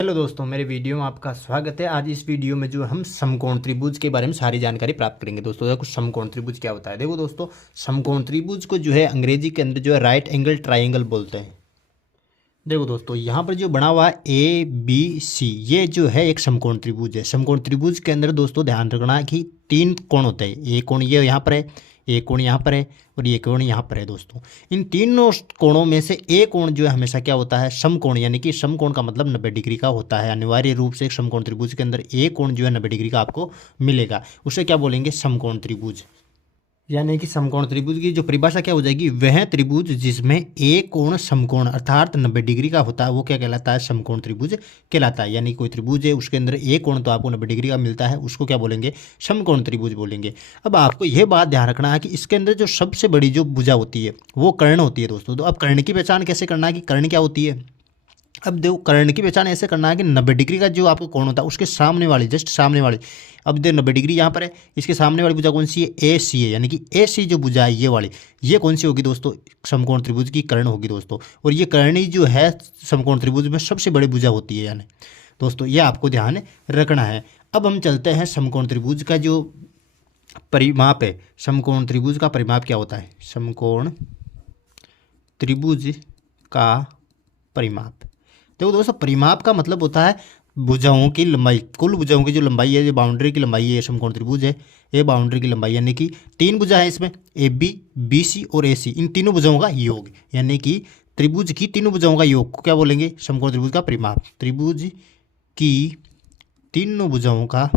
Hello दोस्तों, मेरे video में आपका स्वागत है। आज इस वीडियो में जो हम समकोण त्रिभुज के बारे में सारी जानकारी प्राप्त करेंगे। दोस्तों देखो, समकोण त्रिभुज क्या होता है। देखो दोस्तों, समकोण त्रिभुज को जो है अंग्रेजी के अंदर जो है राइट एंगल ट्राइंगल बोलते हैं। देखो दोस्तों, यहाँ पर जो बना हुआ है ABC, ये जो है एक समकोण त्रिभुज है। समकोण त्रिभुज के अंदर दोस्तों ध्यान रखना कि 3 कोण होते हैं। एक कोण ये यहाँ पर है, एक कोण यहाँ पर है और ये कोण यहाँ पर है। दोस्तों इन तीनों कोणों में से एक कोण जो है हमेशा क्या होता है, समकोण, यानी कि समकोण का मतलब 90 डिग्री का होता है। अनिवार्य रूप से एक समकोण त्रिभुज के अंदर एक कोण जो है 90 डिग्री का आपको मिलेगा, उसे क्या बोलेंगे, समकोण त्रिभुज। यानी कि समकोण त्रिभुज की जो परिभाषा क्या हो जाएगी, वह त्रिभुज जिसमें एक कोण समकोण अर्थात 90 डिग्री का होता है वो क्या कहलाता है, समकोण त्रिभुज कहलाता है। यानी कोई त्रिभुज है, उसके अंदर एक कोण तो आपको 90 डिग्री का मिलता है, उसको क्या बोलेंगे, समकोण त्रिभुज बोलेंगे। अब आपको यह बात ध्यान रखना है कि इसके अंदर जो सबसे बड़ी जो भुजा होती है वो कर्ण होती है। दोस्तों तो अब कर्ण की पहचान कैसे करना है कि कर्ण क्या होती है। अब देखो, कर्ण की पहचान ऐसे करना है कि 90 डिग्री का जो आपको कोण होता है उसके सामने वाली, जस्ट सामने वाली, अब देखो 90 डिग्री यहाँ पर है, इसके सामने वाली भुजा कौन सी है, AC है। यानी कि AC जो भुजा है ये वाली, ये कौन सी होगी दोस्तों, समकोण त्रिभुज की कर्ण होगी दोस्तों। और ये कर्ण ही जो है समकोण त्रिभुज में सबसे बड़ी भुजा होती है। यानी दोस्तों ये आपको ध्यान रखना है। अब हम चलते हैं समकोण त्रिभुज का जो परिमाप है। समकोण त्रिभुज का परिमाप क्या होता है, समकोण त्रिभुज का परिमाप। देखो दोस्तों, परिमाप का मतलब होता है भुजाओं की लंबाई, कुल भुजाओं की जो लंबाई है, जो बाउंड्री की लंबाई है, समकोण त्रिभुज है, ये बाउंड्री की लंबाई, यानी कि 3 भुजा है इसमें, AB, BC और AC, इन तीनों भुजाओं का योग, यानी कि त्रिभुज की तीनों भुजाओं का योग को क्या बोलेंगे, समकोण त्रिभुज का परिमाप। त्रिभुज की तीनों भुजाओं का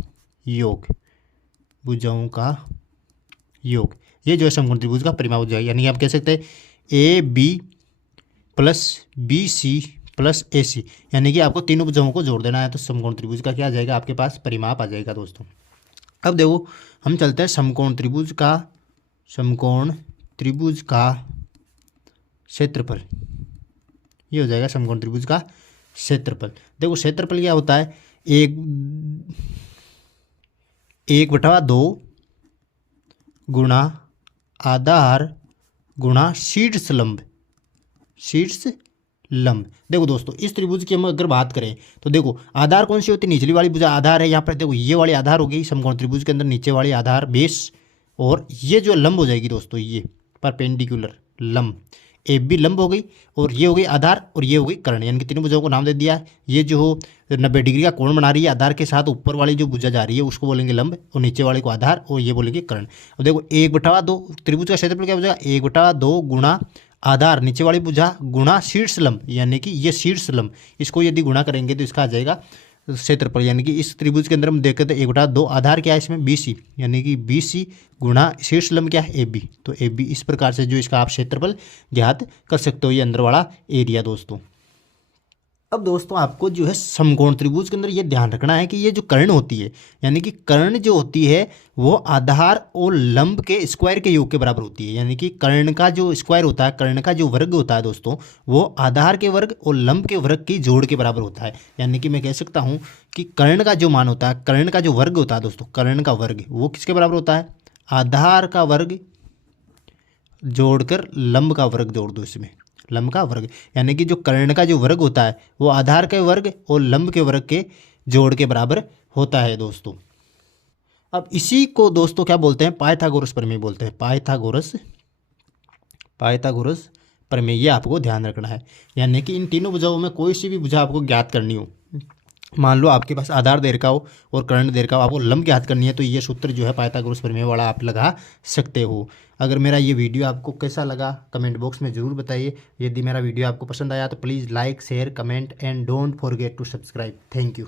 योग, भुजाओं का योग, ये जो है समकोण त्रिभुज का परिमाप हो जाएगा। यानी कि आप कह सकते हैं AB plus BC plus AC, यानी कि आपको तीनों भुजाओं को जोड़ देना है, तो समकोण त्रिभुज का क्या आ जाएगा, आपके पास परिमाप आ जाएगा। दोस्तों अब देखो, हम चलते हैं समकोण त्रिभुज का, समकोण त्रिभुज का क्षेत्रफल, ये हो जाएगा समकोण त्रिभुज का क्षेत्रफल। देखो क्षेत्रफल क्या होता है, 1/2 गुणा आधार गुणा शीर्ष लंब, शीर्ष लंब। देखो दोस्तों, इस त्रिभुज की हम अगर बात करें तो देखो, आधार कौन सी होती है, निचली वाली भुजा आधार है। यहाँ पर देखो ये वाली आधार हो गई समकोण त्रिभुज के अंदर, नीचे वाली आधार बेस, और ये जो लंब हो जाएगी दोस्तों, ये परपेंडिकुलर लंब, AB लंब हो गई, और ये हो गई आधार, और ये हो गई कर्ण। यानी कि तीनों भुजाओं को नाम दे दिया है। ये जो 90 डिग्री का कोण बना रही है आधार के साथ, ऊपर वाली जो भुजा जा रही है उसको बोलेंगे लंब, और नीचे वाले को आधार, और ये बोलेंगे कर्ण। अब देखो 1/2 त्रिभुज का क्षेत्रफल क्या हो जाएगा, 1/2 गुणा आधार नीचे वाली भुजा गुणा शीर्ष लंब, यानी कि ये शीर्ष लंब, इसको यदि गुणा करेंगे तो इसका आ जाएगा क्षेत्रफल। यानी कि इस त्रिभुज के अंदर हम देखते हैं 1/2 आधार क्या है इसमें, BC, यानी कि BC गुणा शीर्ष लंब क्या है, AB, तो AB, इस प्रकार से जो इसका आप क्षेत्रफल ज्ञात कर सकते हो, ये अंदर वाला एरिया। दोस्तों अब दोस्तों आपको जो है समकोण त्रिभुज के अंदर ये ध्यान रखना है कि ये जो कर्ण होती है, यानी कि कर्ण जो होती है वो आधार और लंब के स्क्वायर के योग के बराबर होती है। यानी कि कर्ण का जो स्क्वायर होता है, कर्ण का जो वर्ग होता है दोस्तों, वो आधार के वर्ग और लंब के वर्ग की जोड़ के बराबर होता है। यानी कि मैं कह सकता हूँ कि कर्ण का जो मान होता है, कर्ण का जो वर्ग होता है दोस्तों, कर्ण का वर्ग वो किसके बराबर होता है, आधार का वर्ग जोड़कर लंब का वर्ग जोड़ दो इसमें, लंब का वर्ग। यानी कि जो कर्ण का जो वर्ग होता है वो आधार के वर्ग और लंब के वर्ग के जोड़ के बराबर होता है। दोस्तों अब इसी को दोस्तों क्या बोलते हैं, पाइथागोरस प्रमेय बोलते हैं, पाइथागोरस प्रमेय, ये आपको ध्यान रखना है। यानी कि इन तीनों भुजाओं में कोई सी भी भुजा आपको ज्ञात करनी हो, मान लो आपके पास आधार दे रखा हो और कर्ण दे रखा हो, आपको लंब ज्ञात करनी है, तो ये सूत्र जो है पाइथागोरस प्रमेय वाला आप लगा सकते हो। अगर मेरा ये वीडियो आपको कैसा लगा कमेंट बॉक्स में ज़रूर बताइए। यदि मेरा वीडियो आपको पसंद आया तो please like, share, comment and don't forget to subscribe. Thank you.